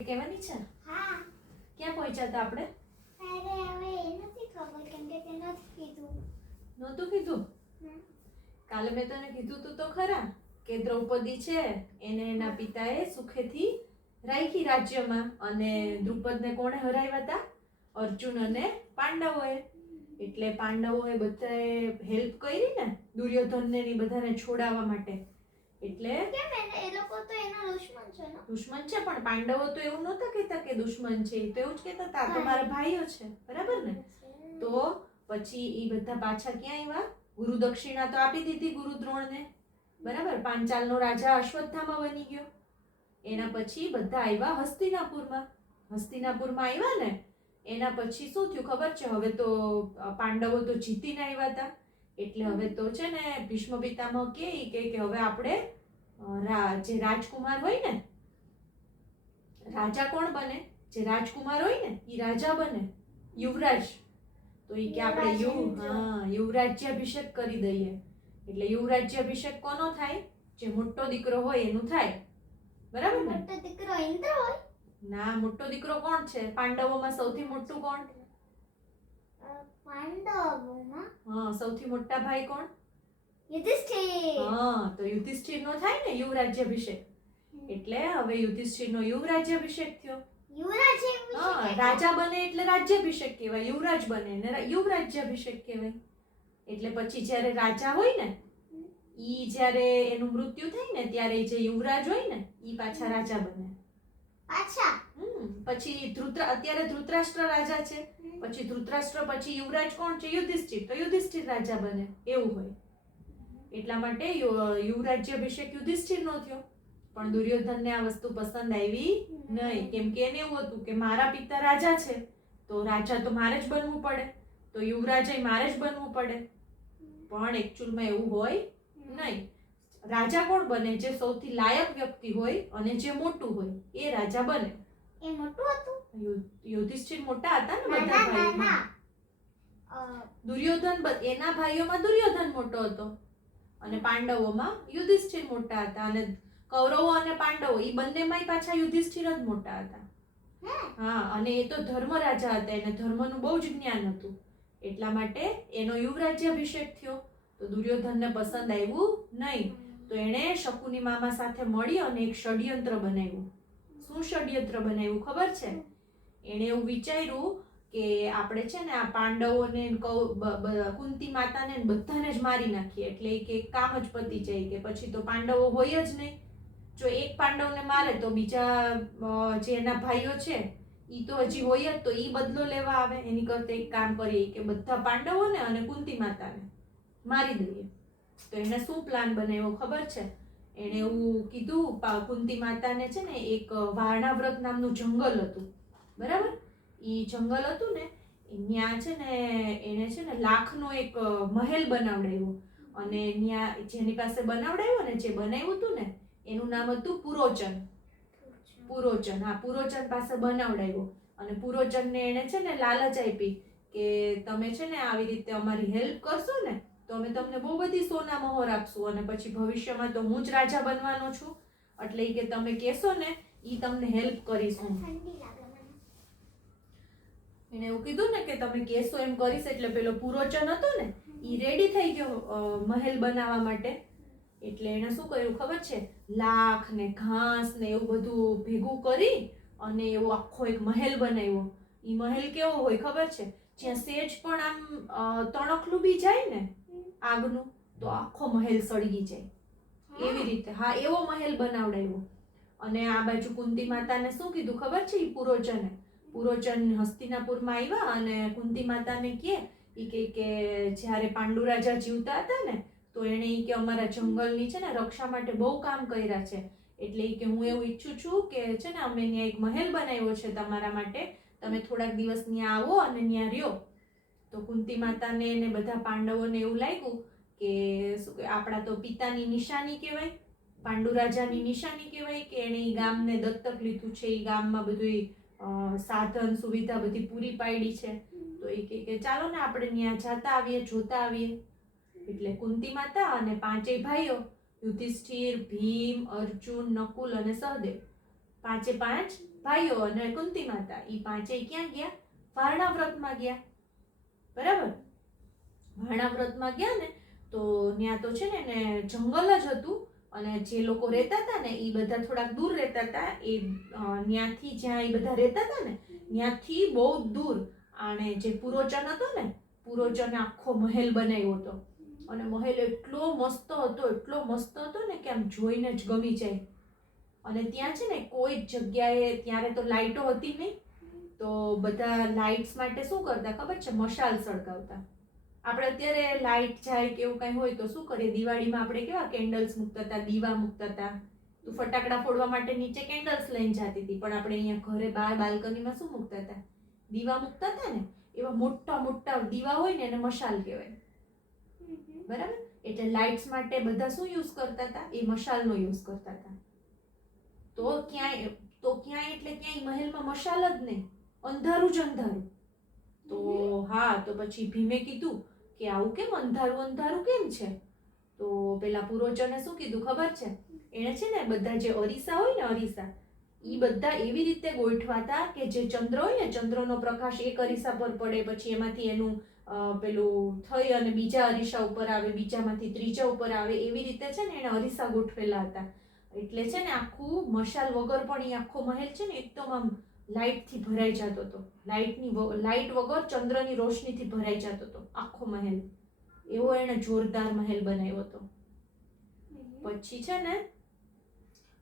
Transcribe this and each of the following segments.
કહેવાની છે? હા. ક્યાં પહોંચ્યા હતા આપણે અરે હવે એ નથી ખબર કેમ કે તે નથી કીધું. નહોતું કીધું? કાલે મેં તને કીધું તું તો ખરા કે દ્રૌપદી છે એને એના પિતાએ સુખેથી રાખી રાજ્યમાં અને દ્રુપદને કોણે હરાવ્યા હતા? અર્જુન અને પાંડવોએ. એટલે પાંડવોએ બધાએ હેલ્પ કરી ને દુર્યોધનને બધાને છોડાવવા માટે એટલે? કેમ એને એ લોકો તો એના દુશ્મન છે ને. દુશ્મન છે પણ પાંડવો તો એવું નહોતા કહેતા કે દુશ્મન છે તો એવું જ કહેતા હતા. તો મારા ભાઈઓ છે બરાબર ને? તો પછી એ બધા પાછા ક્યાં આવ્યા ગુરુ દક્ષિણા તો આપી દીધી ગુરુ દ્રોણને બરાબર? પાંચાલનો રાજા અશ્વત્થામાં બની ગયો. એના પછી બધા આવ્યા હસ્તિનાપુરમાં. હસ્તિનાપુરમાં આવ્યા ને એના પછી શું થયું ખબર છે? હવે તો પાંડવો તો જીતીને આવ્યા હતા. એટલે હવે તો છે ને ભીષ્મ પિતામહ કે કે હવે આપણે જે રાજકુમાર હોય ને રાજા કોણ બને? જે રાજકુમાર હોય ને એ રાજા બને યુવરાજ. તો એ કે આપણે યુ હા યુવરાજ્યાભિષેક કરી દઈએ. એટલે યુવરાજ્યાભિષેક કોનો થાય? જે મોટો દીકરો હોય એનું થાય. બરાબર ને? મોટો દીકરો ઇન્દ્ર હોય? ના મોટો દીકરો કોણ છે? પાંડવોમાં સૌથી મોટું કોણ? પાંડવોમાં? હા સૌથી મોટા ભાઈ કોણ? યુધિષ્ઠિર. હા તો યુધિષ્ઠિર નો થાય ને યુવરાજ્યાભિષેક. એટલે હવે યુધિષ્ઠિર નો યુવરાજ્યાભિષેક થયો રાજા બને એટલે રાજ્યાભિષેક કહેવાય યુવરાજ બને ને યુવરાજ્યાભિષેક કહેવાય. એટલે પછી જ્યારે રાજા હોય ને ઈ જ્યારે એનું મૃત્યુ થાય ને ત્યારે જે યુવરાજ હોય ને ઈ પાછા રાજા બને. પાછા? પછી ધૃતરા અત્યારે ધૃતરાષ્ટ્ર રાજા છે. પછી ધૃતરાષ્ટ્ર પછી યુવરાજ કોણ છે? યુધિષ્ઠિર. તો યુધિષ્ઠિર રાજા બને એવું હોય. એટલા માટે યુવરાજ્યાભિષેક યુધિષ્ઠિર નો થયો. પણ દુર્યોધનને આ વસ્તુ પસંદ આવી નહીં. કેમ કે એને એવું હતું કે મારા પિતા રાજા છે તો રાજા તો મારે જ બનવું પડે. તો યુવરાજે મારે જ બનવું પડે. પણ એકચ્યુઅલમાં એવું હોય નહીં. રાજા કોણ બને? જે સૌથી લાયક વ્યક્તિ હોય અને જે મોટું હોય એ રાજા બને. એ મોટું હતું? યુધિષ્ઠિર મોટા હતા ને બધા ભાઈઓમાં? દુર્યોધન એના ભાઈઓમાં દુર્યોધન મોટો હતો. અને પાંડવોમાં યુધિષ્ઠિર મોટા હતા અને કૌરવો અને પાંડવો એ બંનેમાંય પાછા યુધિષ્ઠિર જ મોટા હતા. હા? અને એ તો ધર્મ રાજા હતા એને ધર્મનું બહુ જ જ્ઞાન હતું. એટલા માટે એનો યુવરાજ્યાભિષેક થયો. તો દુર્યોધનને પસંદ આવ્યું નહીં. તો એણે શકુની મામા સાથે મળી અને એક ષડયંત્ર બનાવ્યું. શું ષડયંત્ર બનાવ્યું ખબર છે? એણે એવું વિચાર્યું કે આપણે છે ને આ પાંડવોને કુંતી માતાને બધાને જ મારી નાખીએ. એટલે કે કામ જ પતી જાય કે પછી તો પાંડવો હોય જ નહીં. જો એક પાંડવને મારે તો બીજા જે એના ભાઈઓ છે એ તો હજી હોય જ તો એ બદલો લેવા આવે. એની કરતા એક કામ કરીએ કે બધા પાંડવોને અને કુંતી માતાને મારી દઈએ. તો એને શું પ્લાન બનાવ્યો ખબર છે? એણે એવું કીધું કુંતી માતાને છે ને એક વારણાવ્રત નામનું જંગલ હતું. બરાબર? ઈ જંગલ હતું ને ત્યાં છે ને એને છે ને લાખનો એક મહેલ બનાવડાવ્યો. અને ત્યાં જેની પાસે બનાવડાવ્યો ને, જે બનાવ્યું હતું ને, એનું નામ હતું પુરોચન. પુરોચન, હા, પુરોચન પાસે બનાવડાવ્યો. અને પુરોચનને એણે છે ને લાલચ આપી કે તમે છે ને આવી રીતે અમારી હેલ્પ કરશો ને, તો અમે તમને બહુ બધી સોના મહોર આપશું અને પછી ભવિષ્યમાં તો હું જ રાજા બનવાનો છું. એટલે કે તમે કહેશો ને એ તમને હેલ્પ કરીશું. એને એવું કીધું ને કે તમે કેસો એમ કરીશ એટલે પેલો પુરોચન હતો ને એ રેડી થઈ ગયો મહેલ બનાવવા માટે. એટલે એણે શું કર્યું ખબર છે? લાખ ને ઘાસ ને એવું બધું ભેગું કરી અને એવો આખો એક મહેલ બનાવ્યો. એ મહેલ કેવો હોય ખબર છે? જ્યાં સેજ પણ આમ તણખલું બી જાય ને, આગનું, તો આખો મહેલ સળગી જાય. એવી રીતે. હા, એવો મહેલ બનાવડાવ્યો. અને આ બાજુ કુંતી માતાને શું કીધું ખબર છે? એ પુરોચને. પુરોચન હસ્તિનાપુરમાં આવ્યા અને કુંતી માતાને કહે એ કે કે જ્યારે પાંડુ રાજા જીવતા હતા ને, તો એણે એ કે અમારા જંગલની છે ને રક્ષા માટે બહુ કામ કર્યા છે. એટલે એ કે હું એવું ઈચ્છું છું કે છે ને અમે ત્યાં એક મહેલ બનાવ્યો છે તમારા માટે, તમે થોડાક દિવસ ત્યાં આવો અને ત્યાં રહ્યો. તો કુંતી માતાને ને બધા પાંડવોને એવું લાગ્યું કે શું કે આપણા તો પિતાની નિશાની કહેવાય, પાંડુ રાજાની નિશાની કહેવાય કે એણે એ ગામને દત્તક લીધું છે એ ગામમાં બધું સાધન સુવિધા બધી પૂરી પાડી છે. તો એ કે ચાલો ને આપણે ત્યાં જતા આવીએ, જોતા આવીએ. એટલે કુંતી માતા અને પાંચેય ભાઈઓ, યુધિષ્ઠિર, ભીમ, અર્જુન, નકુલ અને સહદેવ. પાંચે પાંચ ભાઈઓ અને કુંતી માતા. એ પાંચેય ક્યાં ગયા? વારણા વ્રતમાં ગયા. બરાબર? વારણા વ્રતમાં ગયા ને, તો ત્યાં તો છે ને જંગલ જ હતું. અને જે લોકો રહેતા હતા ને એ બધા થોડાક દૂર રહેતા હતા. એ ત્યાંથી જ્યાં એ બધા રહેતા હતા ને ત્યાંથી બહુ દૂર. અને જે પુરોચન હતો ને પુરોચને આખો મહેલ બનાવ્યો હતો. અને મહેલ એટલો મસ્ત હતો, એટલો મસ્ત હતો ને કે આમ જોઈને જ ગમી જાય. અને ત્યાં છે ને, કોઈ જગ્યાએ ત્યારે તો લાઇટો હતી નહીં. તો બધા લાઇટ્સ માટે શું કરતા ખબર છે? મશાલ સળગાવતા. આપણે અત્યારે લાઇટ જાય કે એવું કંઈ હોય તો શું કરીએ? દિવાળીમાં આપણે કેવા કેન્ડલ્સ મૂકતા હતા દીવા મૂકતા હતા? તું ફટાકડા ફોડવા માટે નીચે કેન્ડલ્સ લઈને જતી હતી. પણ આપણે અહીંયા ઘરે બહાર બાલ્કનીમાં શું મૂકતા હતા? દીવા મૂકતા હતા ને? એવા મોટા મોટા દીવા હોય ને એને મશાલ કહેવાય. બરાબર? એટલે લાઇટ્સ માટે બધા શું યુઝ કરતા હતા? એ મશાલનો યુઝ કરતા હતા. તો ક્યાંય તો ક્યાંય એટલે ક્યાંય મહેલમાં મશાલ જ નહીં. અંધારું જ અંધારું. તો તો પછી ભીમે કીધું કે આવું કેમ? અંધારું અંધારું કેમ છે? તો પેલા પુરોચને શું કીધું ખબર છે? એણે છે ને બધા જે અરીસા હોય ને અરીસા એ બધા એવી રીતે ગોઠવાતા કે જે ચંદ્ર હોય ને, ચંદ્રનો પ્રકાશ એક અરીસા પર પડે, પછી એમાંથી એનું પેલું થઈ અને બીજા અરીસા ઉપર આવે, બીજામાંથી ત્રીજા ઉપર આવે, એવી રીતે છે ને એણે અરીસા ગોઠવેલા હતા. એટલે છે ને આખું મશાલ વગર પણ એ આખો મહેલ છે ને એકદમ આમ લાઇટથી ભરાઈ જતો હતો. લાઇટની લાઇટ વગર ચંદ્રની રોશનીથી ભરાઈ જતો હતો. આખો મહેલ. એવો એણે જોરદાર મહેલ બનાવ્યો હતો. પછી છે ને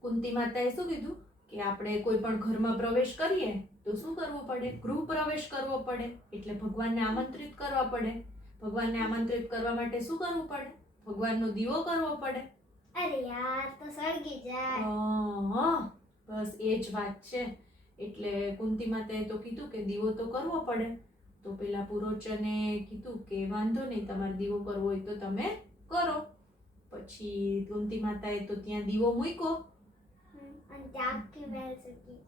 કુંતી માતાએ શું કીધું? કે આપણે કોઈ પણ ઘરમાં પ્રવેશ કરીએ તો શું કરવું પડે? ગૃહ પ્રવેશ કરવો પડે. એટલે ભગવાનને આમંત્રિત કરવા પડે. ભગવાનને આમંત્રિત કરવા માટે શું કરવું પડે? ભગવાનનો દીવો કરવો પડે. અરે યાર તો સળગી જાય. હા બસ એ જ વાત છે. એટલે કુંતી માતાએ તો કીધું કે દીવો તો કરવો પડે. તો પેલા પુરોચને કીધું કે વાંધો નહીં તમારે દીવો કરવો હોય તો તમે કરો. પછી કુંતી માતાએ તો ત્યાં દીવો મૂક્યો.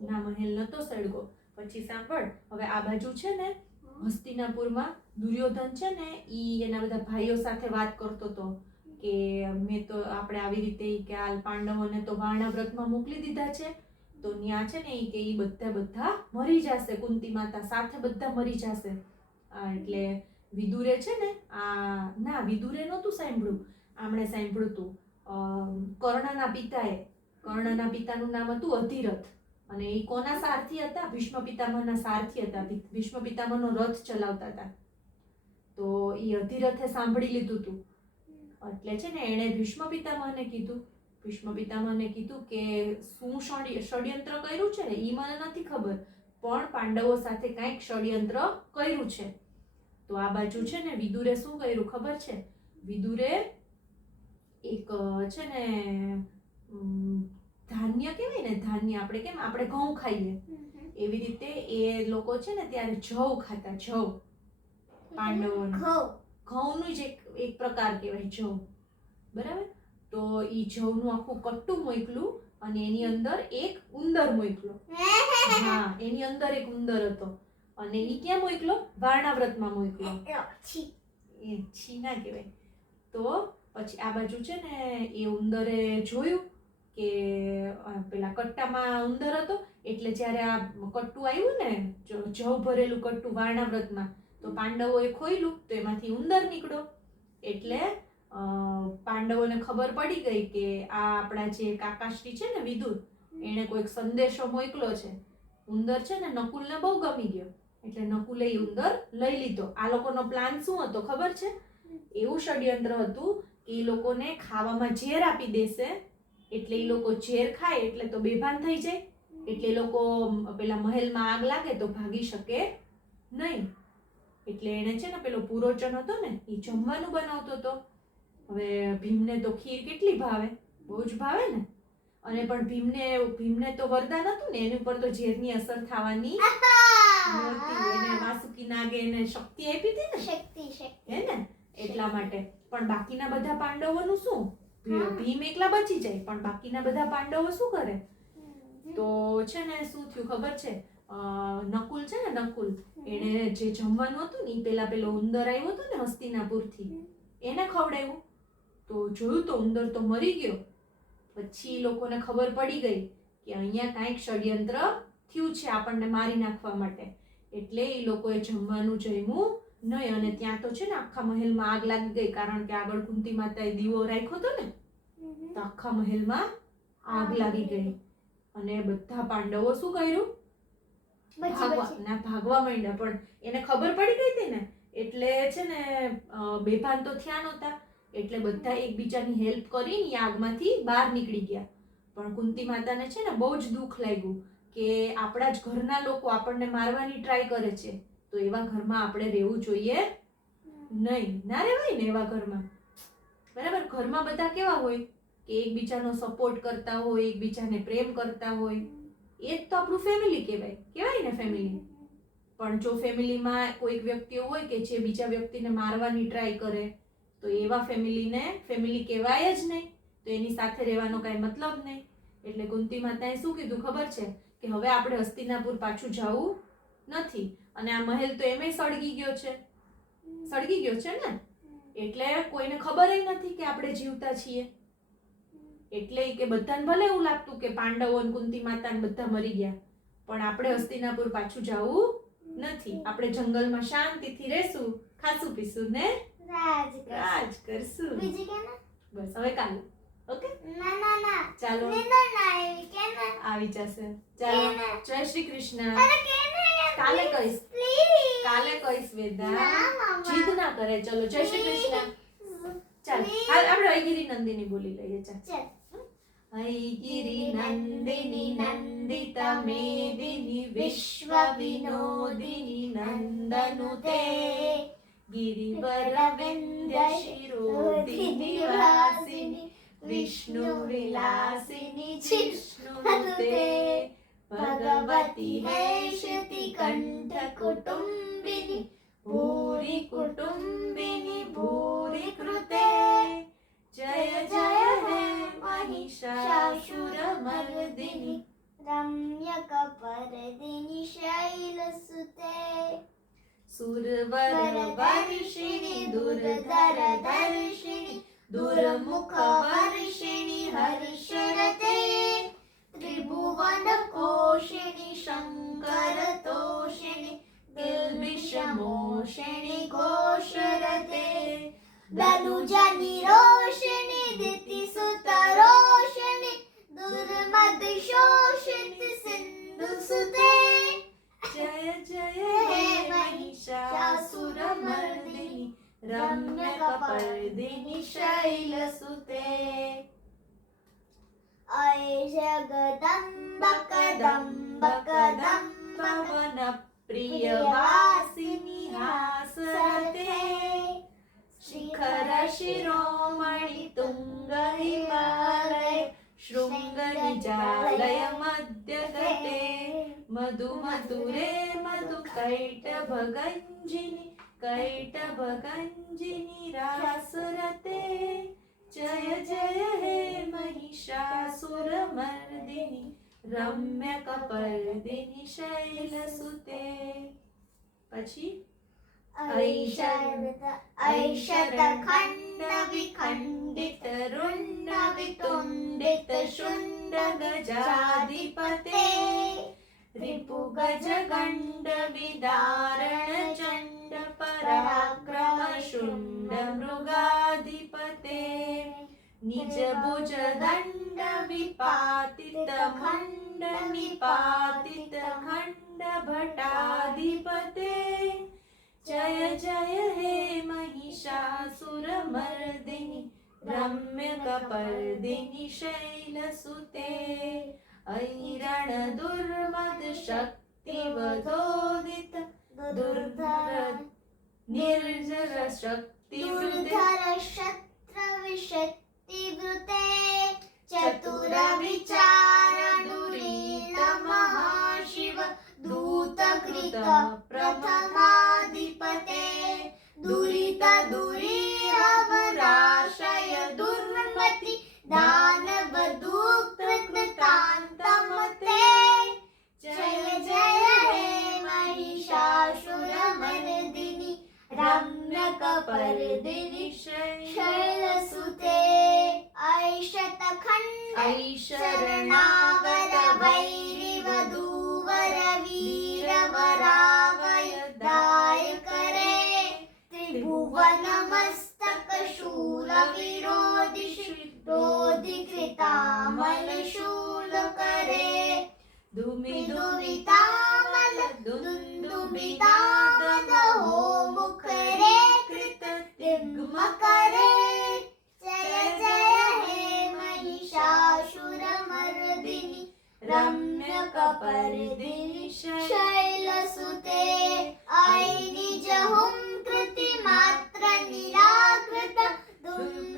ના મહેલ નતો સળગો. પછી સાંભળ હવે આ બાજુ છે ને હસ્તિનાપુરમાં દુર્યોધન છે ને ઈ એના બધા ભાઈઓ સાથે વાત કરતો હતો કે મેં તો આપણે આવી રીતે કે આ પાંડવોને તો વારણા વ્રતમાં મોકલી દીધા છે. તો ન્યા છે ને એ કે એ બધા બધા મરી જશે, કુંતી માતા સાથે બધા મરી જશે. એટલે વિદુરે છે ને, આ ના, વિદુરે નહોતું સાંભળ્યું. આમણે સાંભળ્યું હતું કર્ણના પિતાએ, કર્ણના પિતાનું નામ હતું અધિરથ. અને એ કોના સારથી હતા? ભીષ્મ પિતામહના સારથી હતા. ભીષ્મ પિતામહનો રથ ચલાવતા હતા. તો એ અધિરથે સાંભળી લીધું હતું એટલે છે ને એણે ભીષ્મ પિતામહને કીધું ભીષ્મ પિતામહને કીધું કે શું ષડયંત્ર કર્યું છે ને? એ મને નથી ખબર પણ પાંડવો સાથે કાંઈક ષડયંત્ર કર્યું છે. તો આ બાજુ છે ને વિદુરે શું કર્યું ખબર છે? વિદુરે એક છે ને ધાન્ય કહેવાય ને ધાન્ય આપણે કેમ આપણે ઘઉં ખાઈએ. એવી રીતે એ લોકો છે ને ત્યારે જવ ખાતા જવ. પાંડવો પાંડવોને. ઘઉં. ઘઉંનું જ એક એક પ્રકાર કહેવાય જવ. બરાબર? તો એ જવનું આખું કટ્ટું મોકલું અને એની અંદર એક ઉંદર મોકલો. હા એની અંદર એક ઉંદર હતો. અને એ ક્યાં મોકલો? વારણાવ્રતમાં મોકલો. એ છી ના કહેવાય. તો પછી આ બાજુ છે ને એ ઉંદરે જોયું કે પેલા કટ્ટામાં ઉંદર હતો. એટલે જ્યારે આ કટ્ટું આવ્યું ને જવ ભરેલું કટ્ટું વારણાવ્રતમાં તો પાંડવોએ ખોયલું તો એમાંથી ઉંદર નીકળ્યો. એટલે પાંડવોને ખબર પડી ગઈ કે આ આપણા જે કાકાશ્રી છે ને વિદુર, એણે કોઈક સંદેશો મોકલો છે. ઉંદર છે ને નકુલને બહુ ગમી ગયો. એટલે નકુલે એ ઉંદર લઈ લીધો. આ લોકોનો પ્લાન શું હતો ખબર છે? એવું ષડયંત્ર હતું કે એ લોકોને ખાવામાં ઝેર આપી દેશે, એટલે એ લોકો ઝેર ખાય, એટલે તો બેભાન થઈ જાય. એટલે લોકો પેલા મહેલમાં આગ લાગે તો ભાગી શકે નહીં. એટલે એણે છે ને પેલો પુરોચન હતો ને, એ જમવાનું બનાવતો હતો. હવે ભીમને તો ખીર કેટલી ભાવે? બહુ જ ભાવે ને? અને પણ ભીમને ભીમને તો વરદાન હતું ને એની ઉપર તો ઝેરની અસર થવાની એને વાસુકી નાગે એને શક્તિ આપી હતી ને? શક્તિ શક્તિ. હે ને? એટલા માટે. પણ બાકીના બધા પાંડવોનું શું? ભીમ એકલા બચી જાય પણ બાકીના બધા પાંડવો શું કરે? તો છે ને શું થયું ખબર છે? નકુલ છે ને નકુલ એણે જે જમવાનું હતું ને એ પેલા પેલો ઉંદર આવ્યો હતો ને હસ્તિનાપુરથી થી એને ખવડાવ્યું તો જોયું તો ઉંદર તો મરી ગયો. પછી લોકોને ખબર પડી ગઈ કે અહીંયા કાંઈક ષડયંત્ર થયું છે આપણને મારી નાખવા માટે. એટલે એ લોકોએ જમવાનું જમ્યું નહીં અને ત્યાં તો છે ને આખા મહેલમાં આગ લાગી ગઈ કારણ કે આગળ કુંતી માતાએ દીવો રાખ્યો હતો ને તો આખા મહેલમાં આગ લાગી ગઈ. અને બધા પાંડવો શું કર્યું? ભાગવા ના ભાગવા માંડ્યા. પણ એને ખબર પડી ગઈ હતી ને? એટલે છે ને બેભાન તો થયા નહોતા. એટલે બધા એકબીજાની હેલ્પ કરીને આગમાંથી બહાર નીકળી ગયા. પણ કુંતી માતાને છે ને બહુ જ દુઃખ લાગ્યું કે આપણા જ ઘરના લોકો આપણને મારવાની ટ્રાય કરે છે. તો એવા ઘરમાં આપણે રહેવું જોઈએ નહીં. ના રહેવાય ને એવા ઘરમાં? બરાબર? ઘરમાં બધા કેવા હોય? કે એકબીજાનો સપોર્ટ કરતા હોય, એકબીજાને પ્રેમ કરતા હોય. એ જ તો આપણું ફેમિલી કહેવાય. કહેવાય ને ફેમિલી પણ જો ફેમિલીમાં કોઈક વ્યક્તિ હોય કે જે બીજા વ્યક્તિને મારવાની ટ્રાય કરે તો એવા ફેમિલીને, ફેમિલી કહેવાય જ નહીં. તો એની સાથે રહેવાનો કાંઈ મતલબ નહીં. એટલે કુંતી માતાએ શું કીધું ખબર છે? કે હવે આપણે હસ્તિનાપુર પાછું જવું નથી. અને આ મહેલ તો એમેય સળગી ગયો છે. સળગી ગયો છે ને? એટલે કોઈને ખબર નથી કે આપણે જીવતા છીએ. એટલે કે બધાને ભલે એવું લાગતું કે પાંડવો અને કુંતી માતા બધા મરી ગયા. પણ આપણે હસ્તિનાપુર પાછું જવું નથી. આપણે જંગલમાં શાંતિથી રહેશું, ખાસું પીશું ને કરશું. બસ હવે કાલે. ઓકે? ચાલો. આવી જશે. ચાલો. જય શ્રી કૃષ્ણ. કાલે કહીશ. કાલે કહીશ વેદા. કરે. ચલો જય શ્રી કૃષ્ણ. ચાલ હાલ આપણે અયગીરી નંદિની બોલી લઈએ. ચાલ. ಐಗಿರಿ ನಂದಿನಿ ನಂದಿತ ಮೇದಿನಿ ವಿಶ್ವ ವಿನೋದಿನಿ ನಂದನುತೆ नन्दनुते गिरिवर विन्द्य शिरोदिनि वासिनि विष्णु विलासिनि जिष्णुनुते भगवति हेषति कण्ठ कुटुम्बिनि भूरि कुटुम्बिनि भूरि कृते जय जय हे महिषासुरमर्दिनि रम्यकपर्दिनि सुरवर वर्षिणी दुर्धर दर्शिणी दुर्मुख वर्षिणी हर्षरते त्रिभुवन कोशिणी शङ्कर तोषिणी दिल्विषमोषिणी घोषरते दनुज दिनी शैल सुते। ऐ जगदंब कदंब कदंब पवन प्रिय वासिनी हासते शिखर शिरोमणि तुंग हिमालय शृंग निजालय मध्य तटे मधु मधुरे मधु कैट भगंजिनी कैटभ गंजिनी रासुरते। जय जय हे महिषासुरमर्दिनी रम्य कपर्दिनी शैलसुते પછી ઐષરખંડ વિખંડિત રુંડ વિતુંડિત શુંડ ગજાધિપતે રિપુગજ ગંડ વિદારણ शुण्डमृगाधिपते निजभुजदण्डविपातितखण्डनिपातितखण्डभटाधिपते जय जय हे महिषासुरमर्दिनि रम्यकपर्दिनि शैलसुते। ऐरणदुर्मदशक्तिवधोदित दुर्धर निर्जर शक्ति शक्तिवृते चतुर विचार महाशिव दूतकृत प्रथमाधिपते दुरित दुरीराशय दुर्मति दान દીકરીતામલ શૂલ કરે ધૂમી ધૂમિતામલ ધૂમિતામલ હોમ કરે કૃત દિગ્મ કરે જય જય હે મહિષાસુર મર્દિની રમ્ય કપરદિની શૈલ સુતે આઈ નિજ હુમ કૃતિ માત્ર નિરાકૃત ધૂમ